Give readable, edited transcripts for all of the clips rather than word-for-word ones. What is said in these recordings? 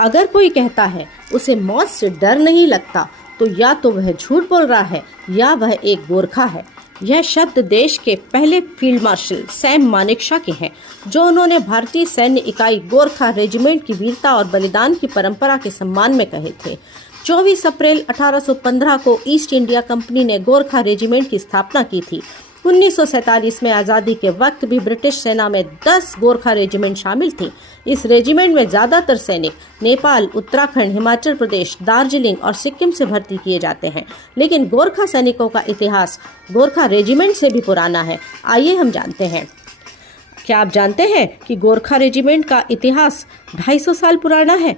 अगर कोई कहता है उसे मौत से डर नहीं लगता तो या तो वह झूठ बोल रहा है या वह एक गोरखा है। यह शब्द देश के पहले फील्ड मार्शल सैम मानेकशॉ के हैं, जो उन्होंने भारतीय सैन्य इकाई गोरखा रेजिमेंट की वीरता और बलिदान की परंपरा के सम्मान में कहे थे। 24 अप्रैल 1815 को ईस्ट इंडिया कंपनी ने गोरखा रेजिमेंट की स्थापना की थी। 1947 में आज़ादी के वक्त भी ब्रिटिश सेना में 10 गोरखा रेजिमेंट शामिल थी। इस रेजिमेंट में ज़्यादातर सैनिक नेपाल, उत्तराखंड, हिमाचल प्रदेश, दार्जिलिंग और सिक्किम से भर्ती किए जाते हैं। लेकिन गोरखा सैनिकों का इतिहास गोरखा रेजिमेंट से भी पुराना है। आइए हम जानते हैं। क्या आप जानते हैं कि गोरखा रेजिमेंट का इतिहास 250 साल पुराना है?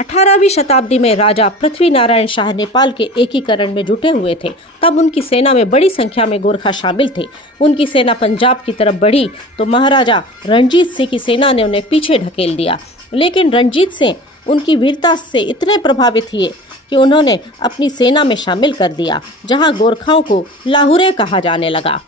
18वीं शताब्दी में राजा पृथ्वी नारायण शाह नेपाल के एकीकरण में जुटे हुए थे। तब उनकी सेना में बड़ी संख्या में गोरखा शामिल थे। उनकी सेना पंजाब की तरफ बढ़ी तो महाराजा रणजीत सिंह की सेना ने उन्हें पीछे ढकेल दिया। लेकिन रणजीत सिंह उनकी वीरता से इतने प्रभावित हुए कि उन्होंने अपनी सेना में शामिल कर दिया, जहां गोरखाओं को लाहुरे कहा जाने लगा।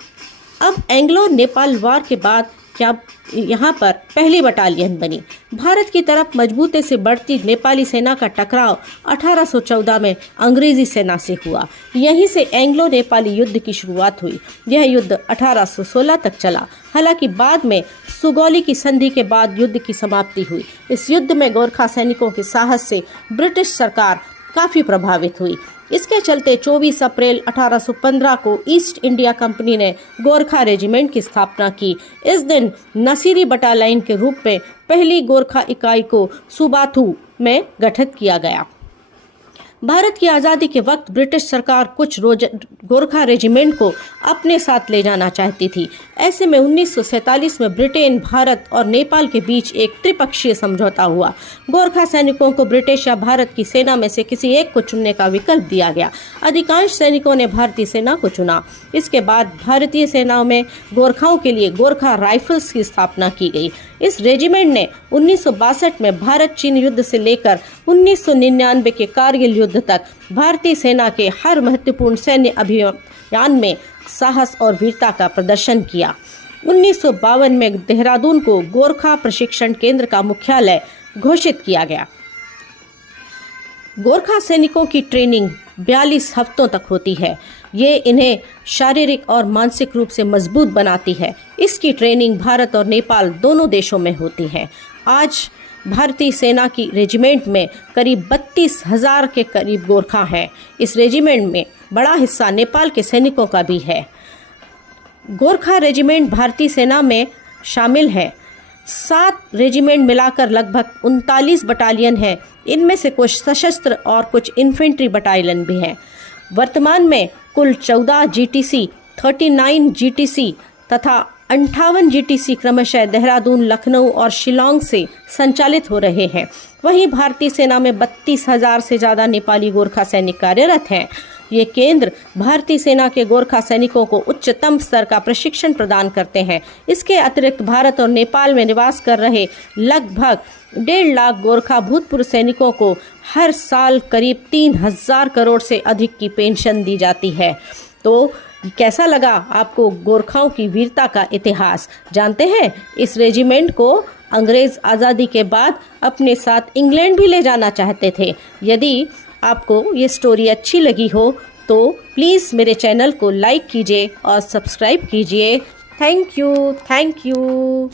अब एंग्लो नेपाल वार के बाद क्या यहाँ पर पहली बटालियन बनी। भारत की तरफ मजबूती से बढ़ती नेपाली सेना का टकराव 1814 में अंग्रेजी सेना से हुआ। यहीं से एंग्लो नेपाली युद्ध की शुरुआत हुई। यह युद्ध 1816 तक चला। हालांकि बाद में सुगौली की संधि के बाद युद्ध की समाप्ति हुई। इस युद्ध में गोरखा सैनिकों के साहस से ब्रिटिश सरकार काफ़ी प्रभावित हुई। इसके चलते 24 अप्रैल 1815 को ईस्ट इंडिया कंपनी ने गोरखा रेजिमेंट की स्थापना की। इस दिन नसीरी बटालियन के रूप में पहली गोरखा इकाई को सुबाथू में गठित किया गया। भारत की आज़ादी के वक्त ब्रिटिश सरकार कुछ गोरखा रेजिमेंट को अपने साथ ले जाना चाहती थी। ऐसे में 1947 में ब्रिटेन, भारत और नेपाल के बीच एक त्रिपक्षीय समझौता हुआ। गोरखा सैनिकों को ब्रिटिश या भारत की सेना में से किसी एक को चुनने का विकल्प दिया गया। अधिकांश सैनिकों ने भारतीय सेना को चुना। इसके बाद भारतीय सेनाओं में गोरखाओं के लिए गोरखा राइफल्स की स्थापना की गई। इस रेजिमेंट ने 1962 में भारत चीन युद्ध से लेकर 1999 के कारगिल युद्ध तक भारतीय सेना के हर महत्वपूर्ण सैन्य अभियान में साहस और वीरता का प्रदर्शन किया। 1952 में देहरादून को गोरखा प्रशिक्षण केंद्र का मुख्यालय घोषित किया गया। गोरखा सैनिकों की ट्रेनिंग 42 हफ्तों तक होती है। ये इन्हें शारीरिक और मानसिक रूप से मजबूत बनाती है। इसकी ट्रेनिंग भारत और नेपाल दोनों देशों में होती है। आज भारतीय सेना की रेजिमेंट में करीब 32,000 के करीब गोरखा हैं। इस रेजिमेंट में बड़ा हिस्सा नेपाल के सैनिकों का भी है। गोरखा रेजिमेंट भारतीय सेना में शामिल है। 7 रेजिमेंट मिलाकर लगभग 39 बटालियन है। इनमें से कुछ सशस्त्र और कुछ इन्फेंट्री बटालियन भी हैं। वर्तमान में कुल 14 जीटीसी, 39 जीटीसी तथा 58 जीटीसी क्रमशः देहरादून, लखनऊ और शिलांग से संचालित हो रहे हैं। वहीं भारतीय सेना में 32,000 से ज़्यादा नेपाली गोरखा सैनिक कार्यरत हैं। ये केंद्र भारतीय सेना के गोरखा सैनिकों को उच्चतम स्तर का प्रशिक्षण प्रदान करते हैं। इसके अतिरिक्त भारत और नेपाल में निवास कर रहे लगभग 1.5 लाख गोरखा भूतपूर्व सैनिकों को हर साल करीब 3,000 करोड़ से अधिक की पेंशन दी जाती है। तो कैसा लगा आपको गोरखाओं की वीरता का इतिहास? जानते हैं इस रेजिमेंट को अंग्रेज आज़ादी के बाद अपने साथ इंग्लैंड भी ले जाना चाहते थे। यदि आपको ये स्टोरी अच्छी लगी हो तो प्लीज़ मेरे चैनल को लाइक कीजिए और सब्सक्राइब कीजिए। Thank you.